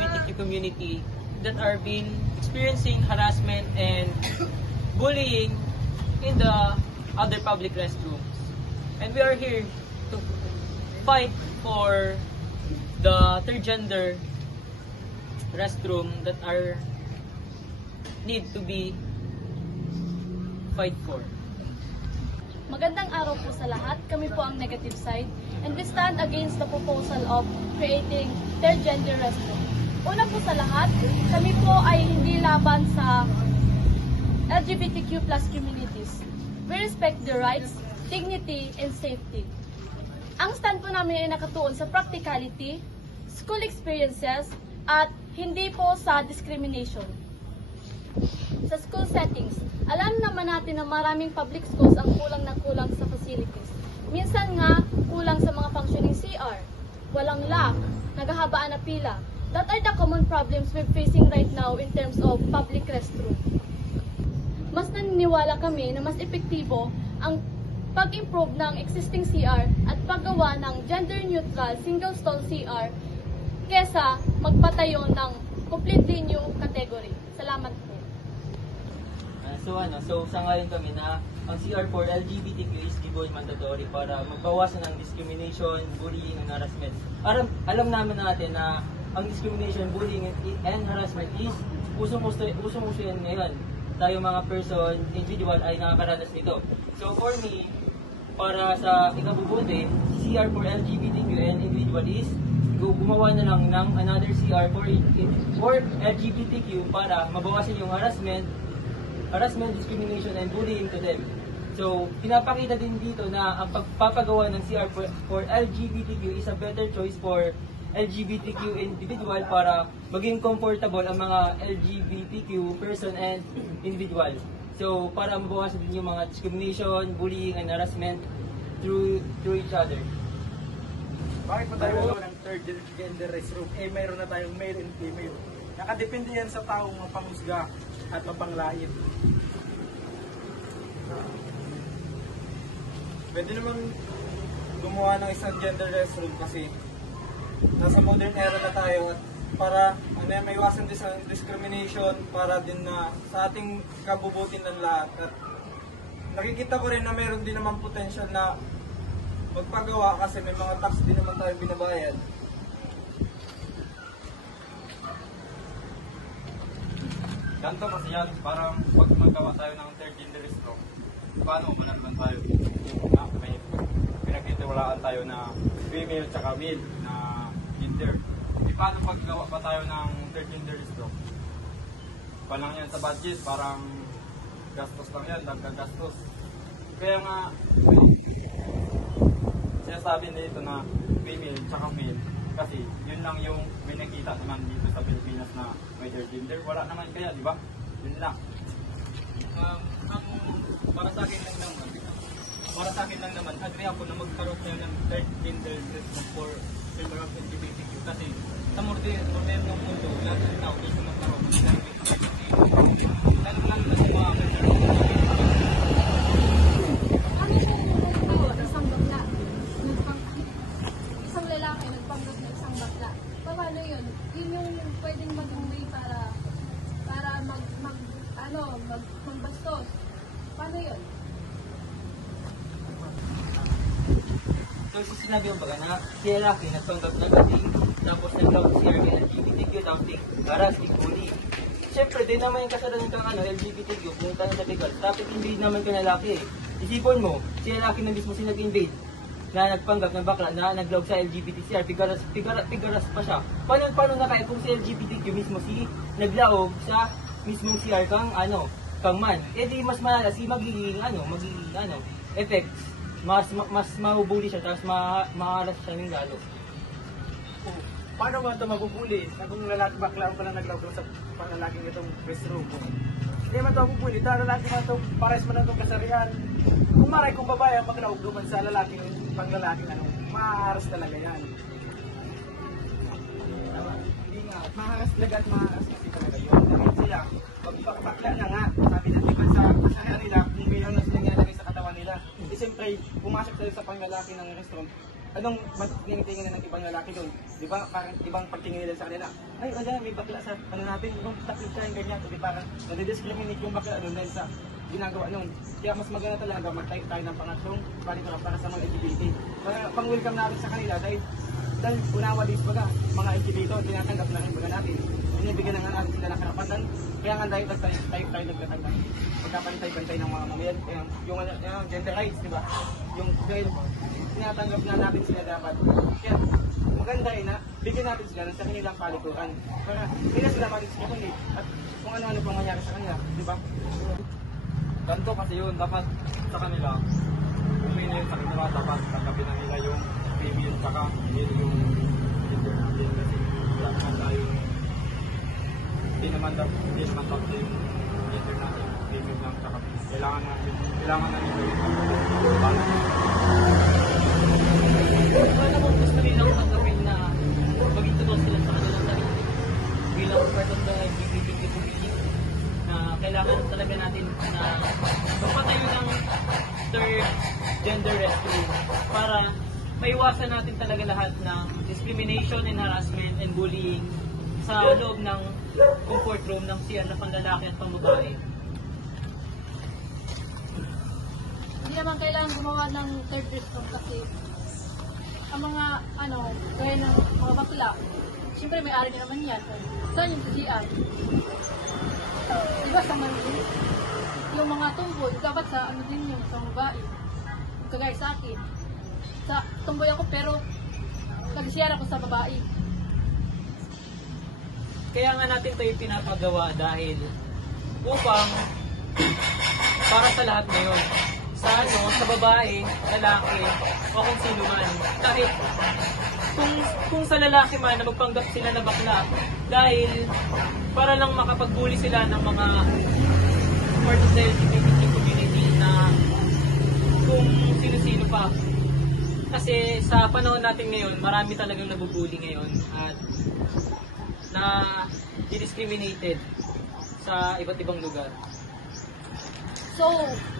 LGBTQ community that are been experiencing harassment and bullying in the other public restrooms. And we are here to fight for the third gender restroom that are need to be fight for. Magandang araw po sa lahat. Kami po ang negative side and we stand against the proposal of creating third gender restroom. Una po sa lahat, kami po ay hindi laban sa LGBTQ plus communities. We respect their rights, dignity, and safety. Ang stand po namin ay nakatuon sa practicality, school experiences, at hindi po sa discrimination. Sa school settings, alam naman natin na maraming public schools ang kulang na kulang sa facilities. Minsan nga, kulang sa mga functioning CR, walang lock, naghahabaan na pila. That are the common problems we're facing right now in terms of public restroom. Mas naniniwala kami na mas epektibo ang pag-improve ng existing CR at paggawa ng gender-neutral single-stall CR kesa magpatayo ng completely new category. Salamat po. So sa ngayon kami na ang CR for LGBTQ is given mandatory para magbawasan ng discrimination, bullying, and harassment. Alam naman natin na ang discrimination, bullying, and harassment is usong-uso yan ngayon. Tayo mga person, individual ay nakakaranas nito. So for me, para sa ikabubuti, CR for LGBTQ and individual is gumawa na lang ng another CR for LGBTQ para mabawasan yung harassment, discrimination, and bullying to them. So, pinapakita din dito na ang pagpapagawa ng CR for LGBTQ is a better choice for LGBTQ individual para maging comfortable ang mga LGBTQ person and individual. So, para mabawasan din yung mga discrimination, bullying, and harassment through each other. Bakit pa tayo ng third gender restroom? Mayroon na tayong male and female. Nakadepende yan sa taong mapanghusga at mapanglait. Pwede naman gumawa ng isang gender restroom kasi nasa modern era na tayo at para may iwasan din sa discrimination para din na sa ating kabubuti ng lahat. At nakikita ko rin na mayroon din naman potential na magpagawa kasi may mga tax din naman tayo binabayad. Ganto kasi yan, parang pag magawa tayo ng third gender restroom, paano manalaman tayo? May pinagtitiwalaan tayo na female tsaka male na gender. Paano pag gawa pa tayo ng third gender restroom? Palang yan sa budget, parang gastos lang yan, dagdag gastos. Kaya nga, sinasabi nito na female tsaka male kasi yun lang yung binakita naman dito sa Pilipinas na may third gender. Wala naman kaya, di ba? Yun lang. Para sa akin lang naman, agree ako na magkaroon tayo ng third gender restroom for member of LGBTQ kasi sa modernong mundo, lahat ng tao gusto magkaroon ng third gender restroom. Lalo lang sa mga Isang lalaki nagpanggap na isang bakla. Paano yun? Yun yung pwedeng mag-uwi para magbastos. Paano yun? So sinabi mo baga na si lalaki nagpanggap na gating tapos nag-love si LGBTQ tapos harassing, bullying. Siyempre din naman yung kasalanan kang LGBTQ kung tayo sa legal. Tapos invade naman ka na lalaki eh. Isipon mo, si lalaki na mismo si nag-invade na nagpanggap ng bakla na nag-love sa LGBTCR, pigaras pa siya. Paano na kaya kung si LGBTQ mismo si naglaog sa mismong CR kang man? Eh di mas malalas magiging effects. Mas mabubuli siya tapos maalas siya ng lalo. Paano ba ito mabubuli? Kung lalaki bakla pa lang nag-love sa panlalaking itong restroom. Hindi man ito mabubuli. Dahil lalaki man ito, pares man itong kasarian. Kung maray kung babae ang mag-love naman sa lalaking panglalaking maaras talaga yan. Maaras talaga at maaras kasi talaga yun. Dahil sila, bakla na nga. Sabi natin ba sa kasarian nila, kung may sila nangyari sa katawan nila. Siyempre, pumasok tayo sa panglalaki ng restroom, anong tinitingin na ng ibang lalaki doon? Di ba? Parang ibang pagtingin nila sa kanila. Ay, wala, may bakla sa ano natin, yung taklit siya, yung ganyan. Di parang nadidiscriminate yung bakla doon dahil sa ginagawa noon. Kaya mas maganda talaga magtayo tayo ng pangatlong palito para sa mga LGBT. Para pang-welcome natin sa kanila dahil unawa din baga, mga LGBT tinatanggap na rin baga natin. Binibigyan na nga natin sila ng karapatan. Kaya nga dahil tayo nagtatagdag. Pagkapantay-pantay ng mga mamayan. Yung gender rights, di ba? Yung dahil tinatanggap na natin sila dapat. Kaya maganda na bigyan natin sila ng sa kanilang palikuran. Para hindi na sila mag-discriminate at kung ano-ano pang mangyari sa kanila, di ba? Ganito kasi yun, dapat sa kanila, uminit sa kanila, dapat tanggapin na nila yung female tsaka male yung gender natin kasi wala naman tayo, hindi naman tapos yung gender natin, female lang tsaka kailangan na nila yung balance. Paano kung gusto nilang tanggapin na maging totoo sila sa kanilang sarili bilang part of the LGBTQ community na kailangan talaga natin na magpatayo ng third gender restroom para maiwasan natin talaga lahat ng discrimination and harassment and bullying sa loob ng comfort room ng CR na panglalaki at pangbabae. Hindi naman kailangan gumawa ng third restroom kasi ang mga gaya ng mga bakla, siyempre may ari na naman yan. Saan yung CR? Diba sa yung mga tumboy, dapat sa din yung sa babae. Kagaya sa akin. Sa tumboy ako pero nag-CR ako sa babae. Kaya nga natin ito yung pinapagawa dahil upang para sa lahat ngayon. Sa babae, lalaki, o kung sino man. Kahit kung sa lalaki man na magpanggap sila na bakla dahil para lang makapagbuli sila ng mga part of the LGBT community na kung sino-sino pa. Kasi sa panahon natin ngayon, marami talagang nabubuli ngayon at na discriminated sa iba't ibang lugar. So,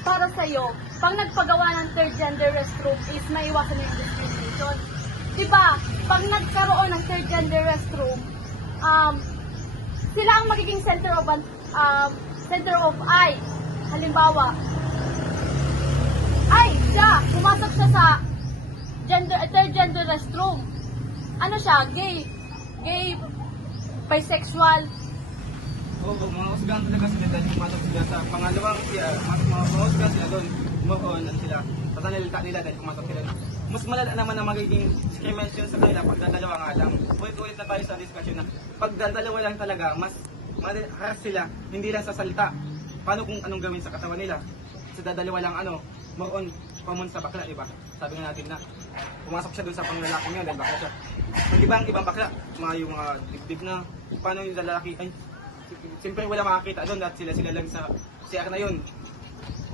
para sa'yo, pag nagpagawa ng third gender restroom is maiwasan yung discrimination. Diba, pag nagkaroon ng third gender restroom, sila ang magiging center of eye. Halimbawa, pumasok siya sa third gender restroom. Ano siya? Gay, bisexual. Oo, mga husgahan talaga sila dahil pumasok sila sa pangalawang mga husgahan sila doon. Umuon sila. Pasanalita nila dahil pumasok sila. Mas malala naman ang magiging discrimination sa kanila pag dalawa nga lang. Ulit-ulit na tayo sa discussion na pag dalawa lang talaga, mas haras sila, hindi lang sa salita. Paano kung anong gawin sa katawan nila? Sa dalawa lang umuon pamon sa bakla, diba? Sabi nga natin na pumasok siya doon sa panglalaki niya dahil bakla siya. Ang ibang bakla, yung mga dibdib na, paano yung lalaki, siyempre wala makakita doon at sila lang sa CR na yun.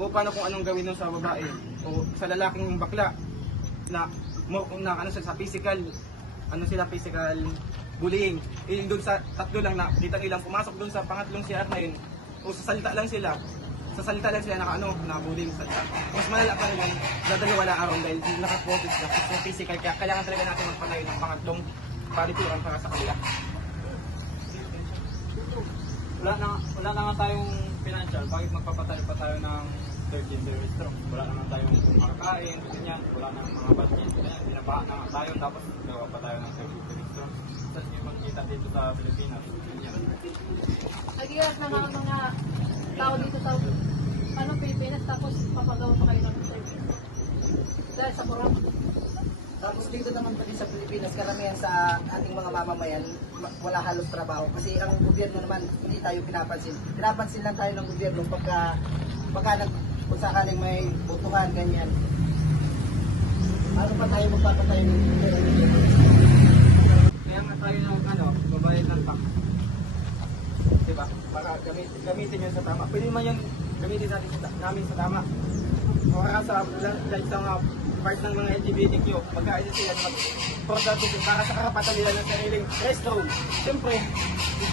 O paano kung anong gawin nun sa babae o sa lalaking bakla na sa physical physical bullying. Doon sa tatlo lang na kita nilang pumasok doon sa pangatlong CR na yun o sa salita lang sila na bullying sa salita. Mas malala pa rin dadalawa lang araw dahil nakapokus sa physical kaya kailangan talaga natin magpatayo ng pangatlong palituran para sa kanila. Wala na nga tayong financial, bakit magpapatayo pa tayo ng third gender restroom? Wala na nga tayong makakain, ganyan, wala na mga budget, binabahan na nga tayo, tapos gawa pa tayo ng third gender restroom. Saan yung magkita dito sa Pilipinas? Ganyan. Nag-iwas na mga tao dito sa Pilipinas, tapos papagawa pa kayo ng third gender. Dahil sa corona. Tapos dito naman pati sa Pilipinas, karamihan sa ating mga mamamayan, wala halos trabaho. Kasi ang gobyerno naman, hindi tayo pinapansin. Pinapansin lang tayo ng gobyerno kung sakaling may butuhan, ganyan. Ano pa tayo magpapatayo ng Kaya nga tayo ng babayad ng tax. Diba? Para gamitin yun sa tama. Pwede naman yun gamitin namin sa tama. Para sa mga part ng mga LGBTQ, magkaisa sila mag-protest para sa karapatan nila ng sariling restroom. Siyempre,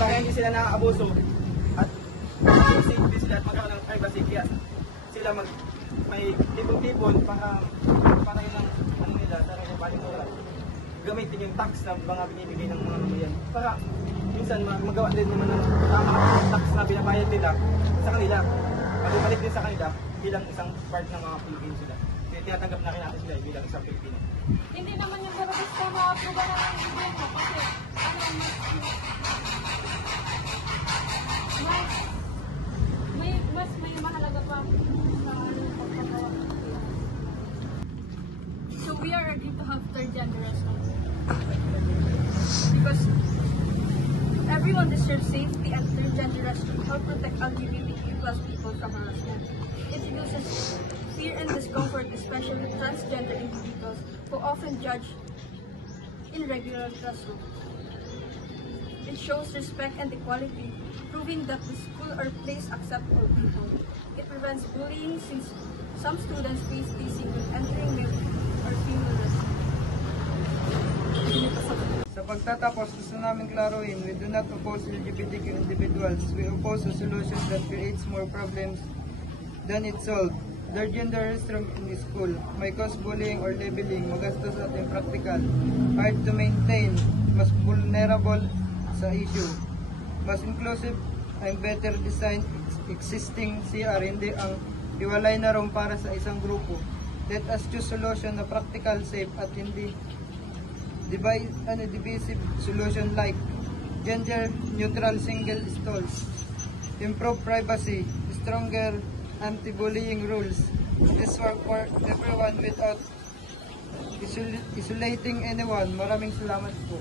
para hindi sila nakaabuso at safety sila at magkaroon ng privacy, kaya sila may tipon-tipon para yun ang ano nila, para yung palinturan. Gamitin yung tax na mga binibigay ng mga mamayan. Para minsan magawa din naman ng tamang tax na binabayad nila sa kanila. Pag-balik din sa kanila bilang isang part ng mga Pilipino sila. Kaya tinatanggap na rin natin sila bilang isang Pilipino. Hindi naman yung karapit ko makaproba na ng gobyerno kasi mas may mahalaga pa sa pagkakawa. So we are ready to have third gender response because everyone deserves safety and third gender response help protect LGBTQ plus people from harassment. It reduces fear and discomfort, especially transgender individuals who often judge in regular classrooms. It shows respect and equality, proving that the school or place accept all people. It prevents bullying since some students face teasing when entering male or female restroom. Sa pagtatapos, gusto namin klaruhin, we do not oppose LGBTQ individuals. We oppose a solution that creates more problems than it solves. Third gender restroom in school may cause bullying or labeling, magastos at impractical, hard to maintain, mas vulnerable sa issue, mas inclusive and better design existing CR, hindi ang hiwalay na room para sa isang grupo. Let us choose solution na practical, safe at hindi divisive solution like gender neutral single stalls, improve privacy, stronger anti-bullying rules. This work for everyone without isolating anyone. Maraming salamat po.